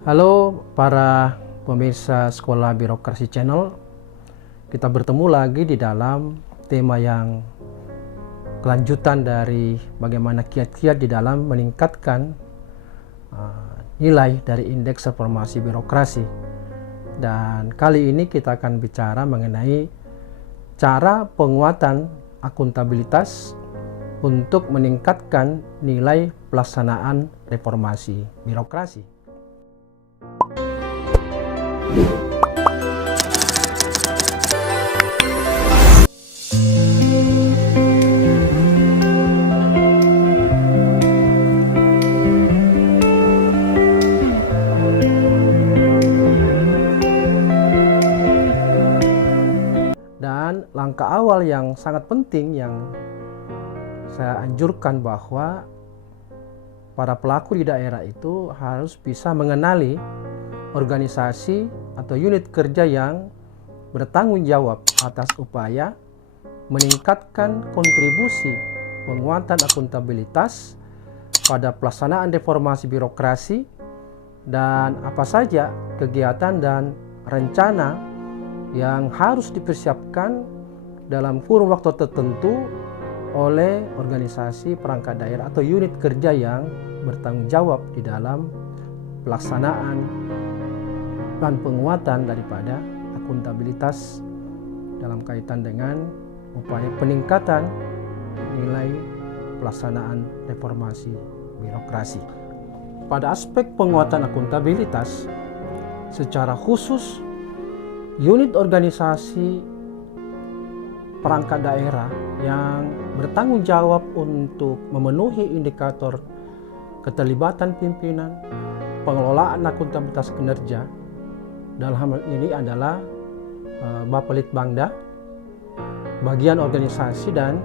Halo para pemirsa Sekolah Birokrasi Channel. Kita bertemu lagi di dalam tema yang kelanjutan dari bagaimana kiat-kiat di dalam meningkatkan nilai dari indeks reformasi birokrasi. Dan kali ini kita akan bicara mengenai cara penguatan akuntabilitas untuk meningkatkan nilai pelaksanaan reformasi birokrasi. Dan langkah awal yang sangat penting yang saya anjurkan bahwa para pelaku di daerah itu harus bisa mengenali organisasi atau unit kerja yang bertanggung jawab atas upaya meningkatkan kontribusi penguatan akuntabilitas pada pelaksanaan reformasi birokrasi dan apa saja kegiatan dan rencana yang harus dipersiapkan dalam kurun waktu tertentu oleh organisasi perangkat daerah atau unit kerja yang bertanggung jawab di dalam pelaksanaan dan penguatan daripada akuntabilitas dalam kaitan dengan upaya peningkatan nilai pelaksanaan reformasi birokrasi. Pada aspek penguatan akuntabilitas, secara khusus unit organisasi perangkat daerah yang bertanggung jawab untuk memenuhi indikator keterlibatan pimpinan, pengelolaan akuntabilitas kinerja, dalam hal ini adalah Bapelitbangda, bagian organisasi dan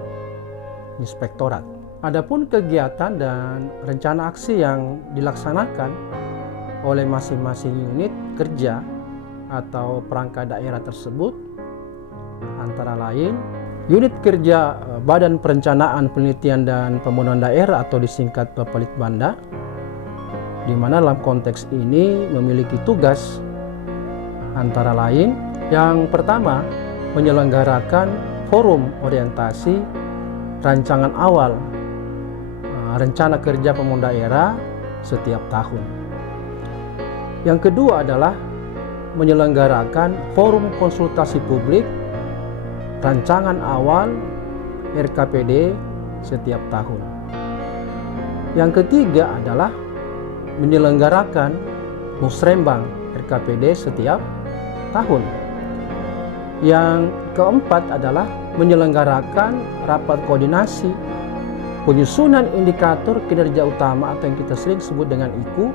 inspektorat. Adapun kegiatan dan rencana aksi yang dilaksanakan oleh masing-masing unit kerja atau perangkat daerah tersebut antara lain unit kerja Badan Perencanaan Penelitian dan Pembangunan Daerah atau disingkat Bapelitbangda, di mana dalam konteks ini memiliki tugas antara lain yang pertama menyelenggarakan forum orientasi rancangan awal rencana kerja pembangunan daerah setiap tahun. Yang kedua adalah menyelenggarakan forum konsultasi publik rancangan awal RKPD setiap tahun. Yang ketiga adalah menyelenggarakan musrembang RKPD setiap tahun. Yang keempat adalah menyelenggarakan rapat koordinasi penyusunan indikator kinerja utama atau yang kita sering sebut dengan IKU,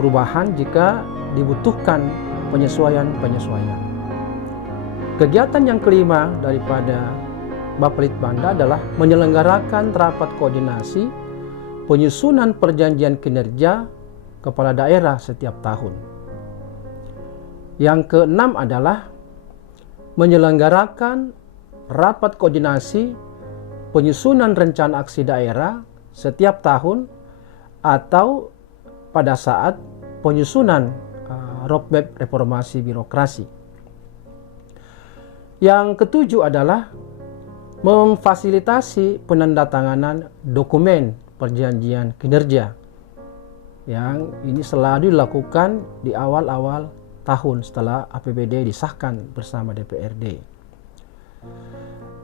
perubahan jika dibutuhkan penyesuaian. Kegiatan yang kelima daripada Bapelitbangda adalah menyelenggarakan rapat koordinasi penyusunan perjanjian kinerja kepala daerah setiap tahun. Yang keenam adalah menyelenggarakan rapat koordinasi penyusunan rencana aksi daerah setiap tahun atau pada saat penyusunan roadmap reformasi birokrasi. Yang ketujuh adalah memfasilitasi penandatanganan dokumen perjanjian kinerja yang ini selalu dilakukan di awal-awal tahun setelah APBD disahkan bersama DPRD.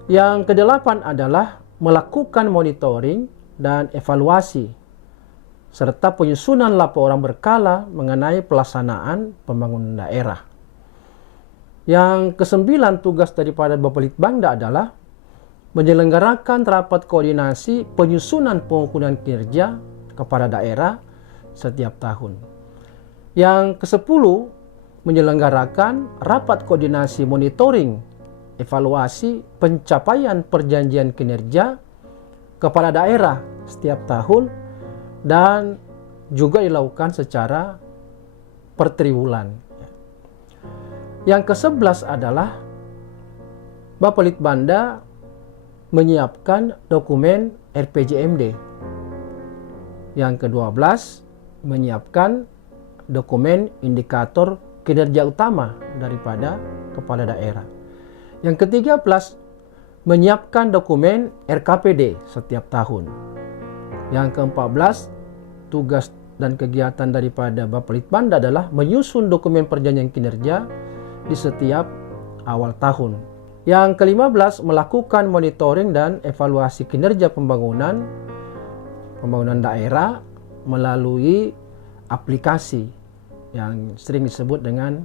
Yang kedelapan adalah melakukan monitoring dan evaluasi serta penyusunan laporan berkala mengenai pelaksanaan pembangunan daerah. Yang kesembilan tugas daripada Bapelitbangda adalah menyelenggarakan rapat koordinasi penyusunan pengukuran kinerja kepada daerah setiap tahun. Yang kesepuluh menyelenggarakan rapat koordinasi monitoring evaluasi pencapaian perjanjian kinerja kepala daerah setiap tahun dan juga dilakukan secara pertriwulan. Yang ke-11 adalah Bapelitbangda menyiapkan dokumen RPJMD. Yang ke-12 menyiapkan dokumen indikator kinerja utama daripada kepala daerah. Yang ke-13, menyiapkan dokumen RKPD setiap tahun. Yang ke-14, tugas dan kegiatan daripada Bapelitbang adalah menyusun dokumen perjanjian kinerja di setiap awal tahun. Yang ke-15, melakukan monitoring dan evaluasi kinerja pembangunan daerah melalui aplikasi yang sering disebut dengan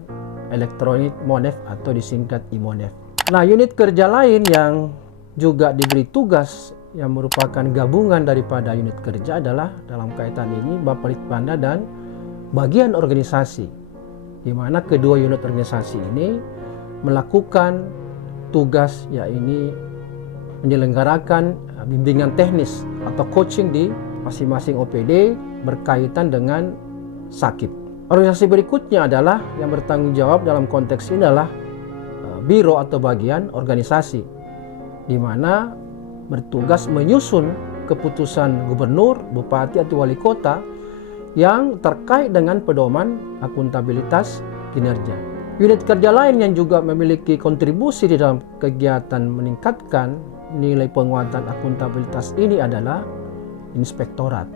Electronic Monef atau disingkat e-Monef. Nah, unit kerja lain yang juga diberi tugas yang merupakan gabungan daripada unit kerja adalah dalam kaitan ini Bapelitbang dan bagian organisasi, di mana kedua unit organisasi ini melakukan tugas yaitu menyelenggarakan bimbingan teknis atau coaching di masing-masing OPD berkaitan dengan sakit. Organisasi berikutnya adalah yang bertanggung jawab dalam konteks ini adalah biro atau bagian organisasi, di mana bertugas menyusun keputusan gubernur, bupati atau wali kota yang terkait dengan pedoman akuntabilitas kinerja. Unit kerja lain yang juga memiliki kontribusi di dalam kegiatan meningkatkan nilai penguatan akuntabilitas ini adalah inspektorat,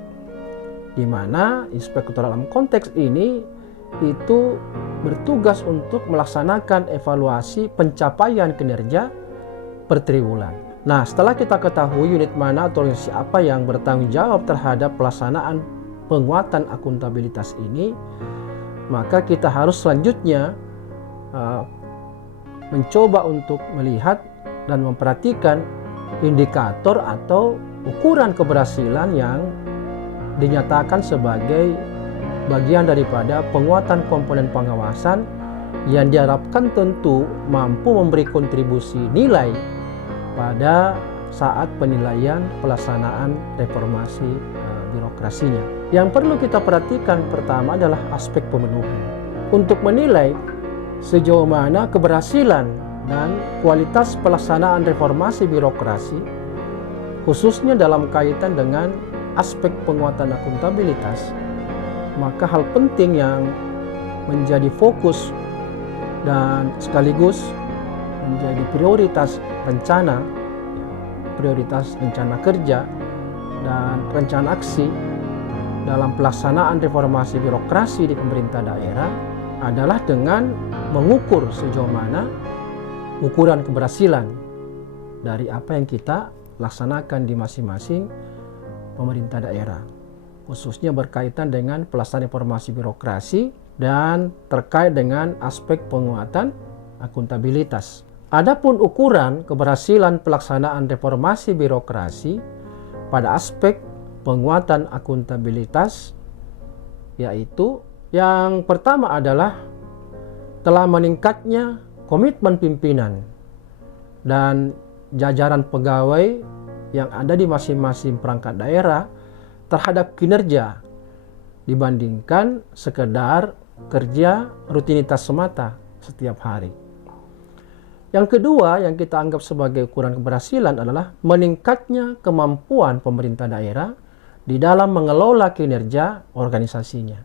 di mana inspektorat dalam konteks ini itu bertugas untuk melaksanakan evaluasi pencapaian kinerja per triwulan. Nah, setelah kita ketahui unit mana atau organisasi apa yang bertanggung jawab terhadap pelaksanaan penguatan akuntabilitas ini, maka kita harus selanjutnya mencoba untuk melihat dan memperhatikan indikator atau ukuran keberhasilan yang dinyatakan sebagai bagian daripada penguatan komponen pengawasan yang diharapkan tentu mampu memberi kontribusi nilai pada saat penilaian pelaksanaan reformasi birokrasinya. Yang perlu kita perhatikan pertama adalah aspek pemenuhan. Untuk menilai sejauh mana keberhasilan dan kualitas pelaksanaan reformasi birokrasi, khususnya dalam kaitan dengan aspek penguatan akuntabilitas, maka hal penting yang menjadi fokus dan sekaligus menjadi prioritas rencana kerja dan rencana aksi dalam pelaksanaan reformasi birokrasi di pemerintah daerah adalah dengan mengukur sejauh mana ukuran keberhasilan dari apa yang kita laksanakan di masing-masing pemerintah daerah, khususnya berkaitan dengan pelaksanaan reformasi birokrasi dan terkait dengan aspek penguatan akuntabilitas. Adapun ukuran keberhasilan pelaksanaan reformasi birokrasi pada aspek penguatan akuntabilitas, yaitu yang pertama adalah telah meningkatnya komitmen pimpinan dan jajaran pegawai yang ada di masing-masing perangkat daerah terhadap kinerja dibandingkan sekedar kerja rutinitas semata setiap hari. Yang kedua yang kita anggap sebagai ukuran keberhasilan adalah meningkatnya kemampuan pemerintah daerah di dalam mengelola kinerja organisasinya.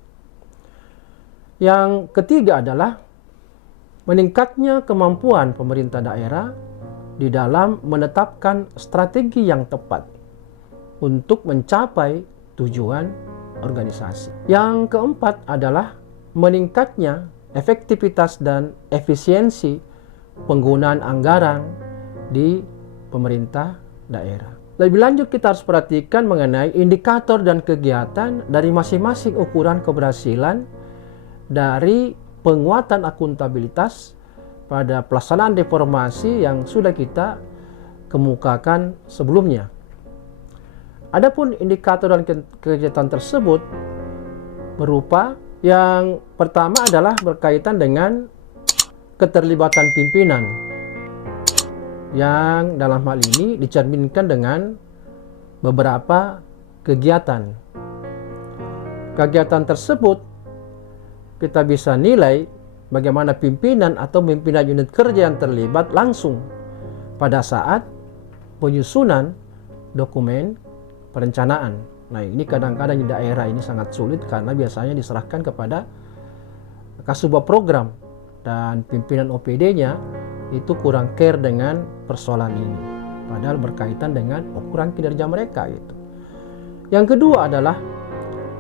Yang ketiga adalah meningkatnya kemampuan pemerintah daerah di dalam menetapkan strategi yang tepat untuk mencapai tujuan organisasi. Yang keempat adalah meningkatnya efektivitas dan efisiensi penggunaan anggaran di pemerintah daerah. Lebih lanjut kita harus perhatikan mengenai indikator dan kegiatan dari masing-masing ukuran keberhasilan dari penguatan akuntabilitas pada pelaksanaan reformasi yang sudah kita kemukakan sebelumnya. Adapun indikator dan kegiatan tersebut berupa yang pertama adalah berkaitan dengan keterlibatan pimpinan yang dalam hal ini dicerminkan dengan beberapa kegiatan. Kegiatan tersebut kita bisa nilai bagaimana pimpinan atau pimpinan unit kerja yang terlibat langsung pada saat penyusunan dokumen perencanaan. Nah, ini kadang-kadang di daerah ini sangat sulit karena biasanya diserahkan kepada Kasubag program dan pimpinan OPD-nya itu kurang care dengan persoalan ini, padahal berkaitan dengan ukuran kinerja mereka gitu. Yang kedua adalah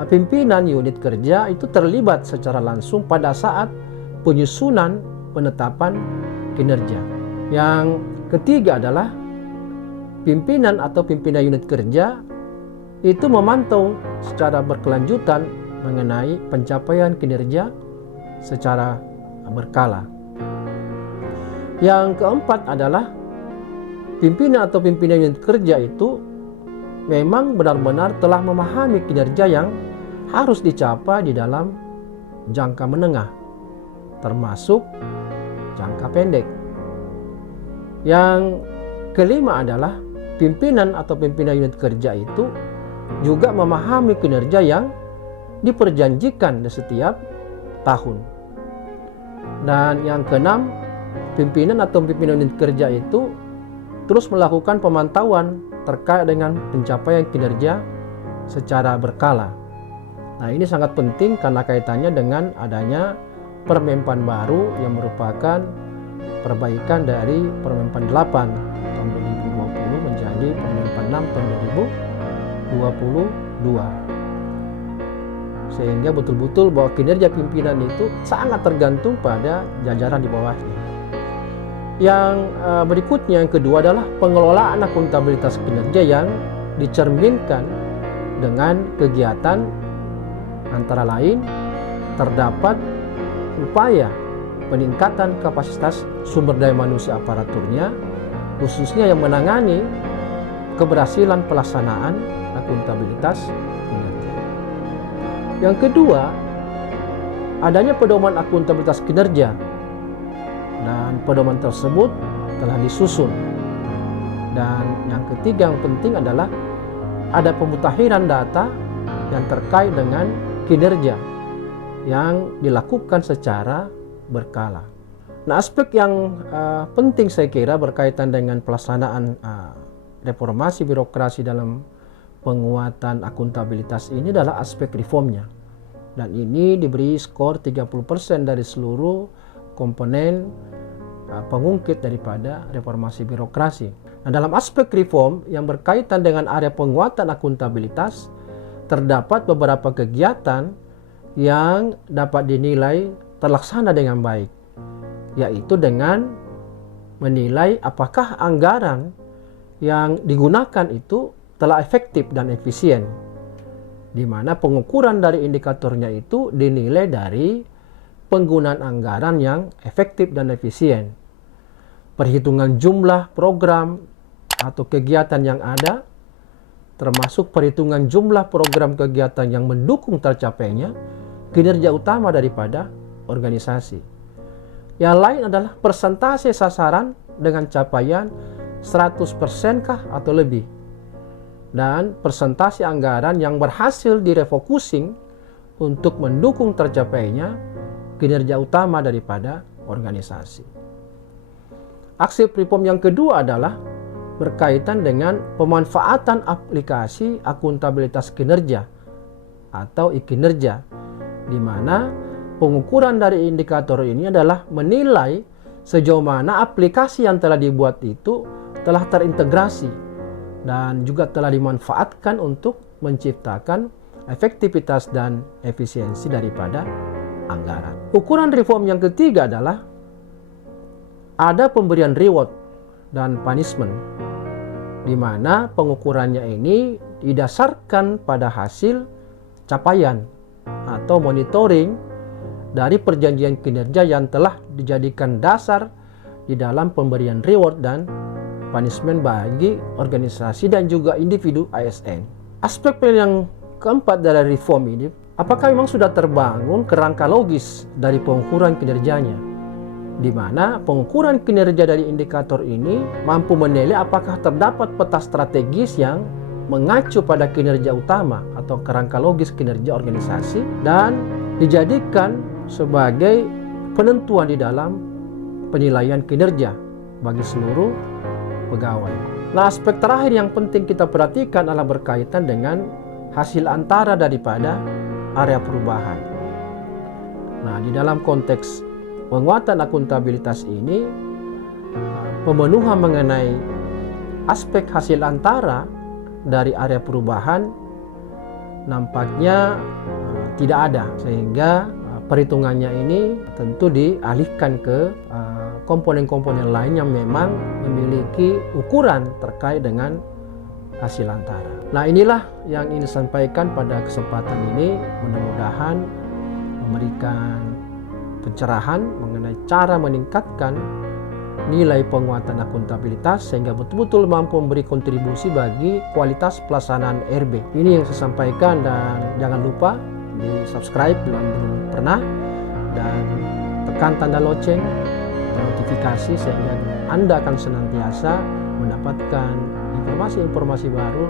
pimpinan unit kerja itu terlibat secara langsung pada saat penyusunan penetapan kinerja. Yang ketiga adalah pimpinan atau pimpinan unit kerja itu memantau secara berkelanjutan mengenai pencapaian kinerja secara berkala. Yang keempat adalah pimpinan atau pimpinan unit kerja itu memang benar-benar telah memahami kinerja yang harus dicapai di dalam jangka menengah, termasuk jangka pendek. Yang kelima adalah pimpinan atau pimpinan unit kerja itu juga memahami kinerja yang diperjanjikan di setiap tahun. Dan yang keenam, pimpinan atau pimpinan unit kerja itu terus melakukan pemantauan terkait dengan pencapaian kinerja secara berkala. Nah, ini sangat penting karena kaitannya dengan adanya Permenpan baru yang merupakan perbaikan dari Permenpan 8 tahun 2020 menjadi Permenpan 6 tahun 2022. Sehingga betul-betul bahwa kinerja pimpinan itu sangat tergantung pada jajaran di bawahnya. Yang berikutnya, yang kedua adalah pengelolaan akuntabilitas kinerja yang dicerminkan dengan kegiatan antara lain terdapat upaya peningkatan kapasitas sumber daya manusia aparaturnya, khususnya yang menangani keberhasilan pelaksanaan akuntabilitas kinerja. Yang kedua, adanya pedoman akuntabilitas kinerja, dan pedoman tersebut telah disusun. Dan yang ketiga yang penting adalah ada pemutakhiran data yang terkait dengan kinerja yang dilakukan secara berkala. Nah, aspek yang penting saya kira berkaitan dengan pelaksanaan reformasi birokrasi dalam penguatan akuntabilitas ini adalah aspek reformnya. Dan ini diberi skor 30% dari seluruh komponen pengungkit daripada reformasi birokrasi. Nah, dalam aspek reform yang berkaitan dengan area penguatan akuntabilitas, terdapat beberapa kegiatan yang dapat dinilai terlaksana dengan baik, yaitu dengan menilai apakah anggaran yang digunakan itu telah efektif dan efisien, di mana pengukuran dari indikatornya itu dinilai dari penggunaan anggaran yang efektif dan efisien, perhitungan jumlah program atau kegiatan yang ada, termasuk perhitungan jumlah program kegiatan yang mendukung tercapainya kinerja utama daripada organisasi. Yang lain adalah persentase sasaran dengan capaian 100% kah atau lebih, dan persentase anggaran yang berhasil direfocusing untuk mendukung tercapainya kinerja utama daripada organisasi. Aksi reform yang kedua adalah berkaitan dengan pemanfaatan aplikasi akuntabilitas kinerja atau e-kinerja, di mana pengukuran dari indikator ini adalah menilai sejauh mana aplikasi yang telah dibuat itu telah terintegrasi dan juga telah dimanfaatkan untuk menciptakan efektivitas dan efisiensi daripada anggaran. Ukuran reform yang ketiga adalah ada pemberian reward dan punishment, di mana pengukurannya ini didasarkan pada hasil capaian atau monitoring dari perjanjian kinerja yang telah dijadikan dasar di dalam pemberian reward dan punishment bagi organisasi dan juga individu ASN. Aspek yang keempat dari reform ini, apakah memang sudah terbangun kerangka logis dari pengukuran kinerjanya, di mana pengukuran kinerja dari indikator ini mampu menilai apakah terdapat peta strategis yang mengacu pada kinerja utama atau kerangka logis kinerja organisasi dan dijadikan sebagai penentuan di dalam penilaian kinerja bagi seluruh pegawai. Nah, aspek terakhir yang penting kita perhatikan adalah berkaitan dengan hasil antara daripada area perubahan. Nah, di dalam konteks penguatan akuntabilitas ini, pemenuhan mengenai aspek hasil antara dari area perubahan nampaknya tidak ada, sehingga perhitungannya ini tentu dialihkan ke komponen-komponen lain yang memang memiliki ukuran terkait dengan hasil antara. Nah, inilah yang ingin disampaikan pada kesempatan ini, mudah-mudahan memberikan pencerahan mengenai cara meningkatkan nilai penguatan akuntabilitas sehingga betul-betul mampu memberi kontribusi bagi kualitas pelaksanaan RB. Ini yang saya sampaikan, dan jangan lupa di subscribe bila belum pernah, dan tekan tanda lonceng notifikasi sehingga Anda akan senantiasa mendapatkan informasi-informasi baru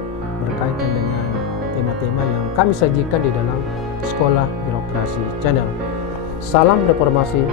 berkaitan dengan tema-tema yang kami sajikan di dalam Sekolah Birokrasi Channel. Salam reformasi